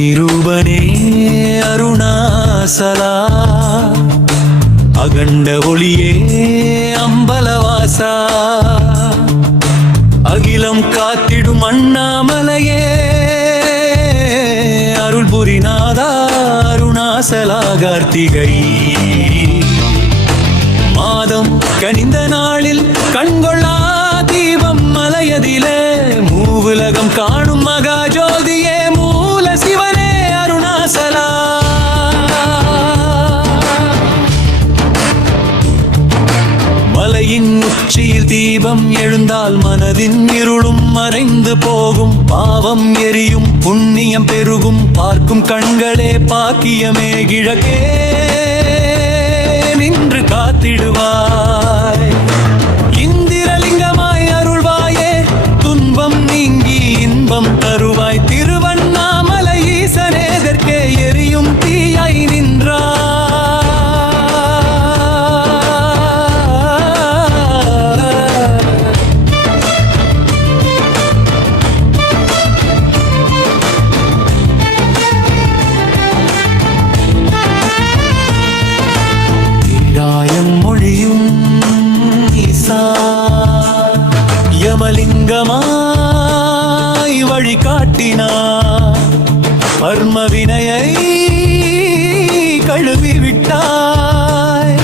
நிரூபனே அருணாசலா. அகண்ட ஒளியே அம்பலவாசா. அகிலம் காத்திடும் அண்ணாமலையே. அருள் புரிநாதா அருணாசலா கார்த்திகை. மாதம் கனிந்த நாளில் கண்கொள்ளா தீபம் மலையதிலே. மூவுலகம் காணும் உச்சியில் தீபம் எழுந்தால் மனதின் இருளும் மறைந்து போகும். பாவம் எரியும் புண்ணியம் பெருகும். பார்க்கும் கண்களே பாக்கியமே. கிழக்கே நின்று காத்திடுவார். காட்டினார் பர்ம வினையை கழுவி விட்டாய்.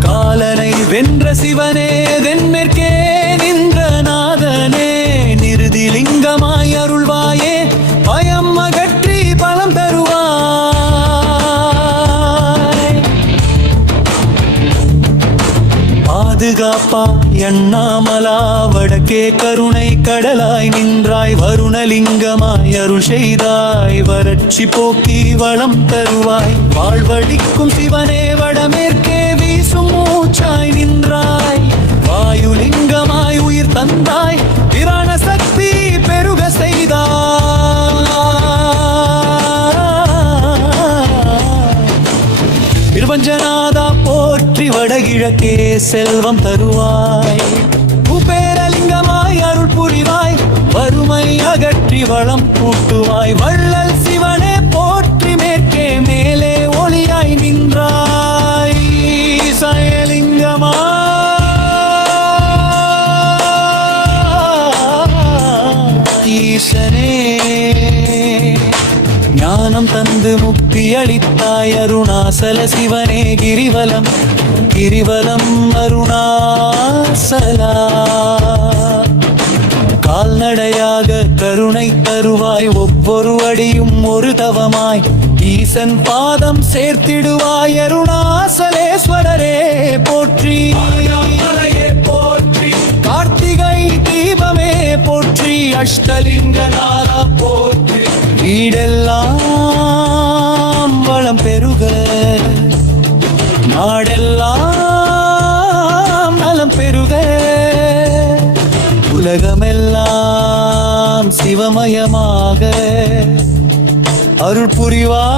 காலனை வென்ற சிவனே அப்பா எண்ணாமலா வடக்கே கருணை கடலாய் நின்றாய் வருணலிங்கமாய் அருள் செய்தாய் வறட்சி போக்கி வளம் தருவாய் வாழ்வழிக்கும் சிவனே வடமேற்கே வீசும் மூச்சாய் நின்றாய் வாயுலிங்கமாய் உயிர் தந்தாய் பிராண சக்தி பெருக செய்தாய். திருவஞ்சநாதா போற்றி வடகிழக்கே செல்வம் தருவாய். குபேரலிங்கமாய் அருள் புரிவாய். வறுமை அகற்றி வளம் கூட்டுவாய். வள்ளல் சிவனே போற்றி மேற்கே மேலே ஒளியாய் நின்றாய். சயலிங்கமா. ஈசனே. ஞானம் தந்து முக்தி அளித்தாய் அருணாசல சிவனே கிரிவலம் கிரிவலம் அருணாசலா. கால்நடையாக கருணை தருவாய் ஒவ்வொரு அடியும் ஒரு தவமாய் ஈசன் பாதம் சேர்த்திடுவாய் அருணாசலேஸ்வரரே போற்றி. போற்றி. கார்த்திகை தீபமே போற்றி. அஷ்டலிங்கநாதா போற்றி. வீடெல்லாம் அருள் புரிவாயே